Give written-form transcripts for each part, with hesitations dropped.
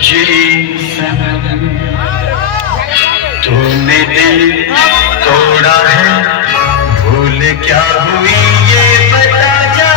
तुझे सनम तूने दिल तोड़ा है भूल क्या हुई ये बता जा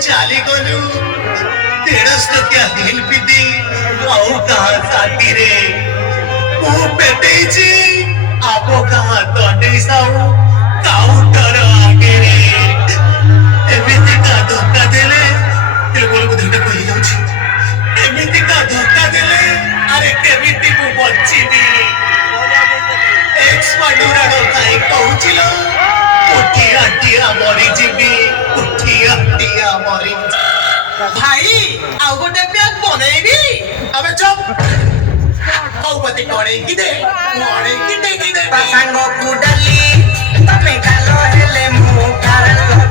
चाली गोलू तेरस तो क्या हिल पिदी आओ कहाँ साथी रे मुँह पे तेजी आपो कहाँ तो नहीं साऊ काउंटर आगे रे एमिति का धोखा देले तेरे बोले को धोखा कोई जाऊँ छी एमिति का धोखा देले अरे केमिति को बच्ची दी एक्स माडूरा डोका एक कहूँचिलो उठिया टिया मरी जीवी उठिया टिया मरी भाई ଆଉ ଗୋଟେ ପ୍ୟାକ୍ ବନେଇବି अबे चुप ଆଉ ପତି କଣେଇକି ଦେ କଣେଇକି ଦେଇକି ଦେ ସାଙ୍ଗକୁ ଡାଲି ତମେ ଗାଲ ହେଲେ ମୁଁ ଗାଲ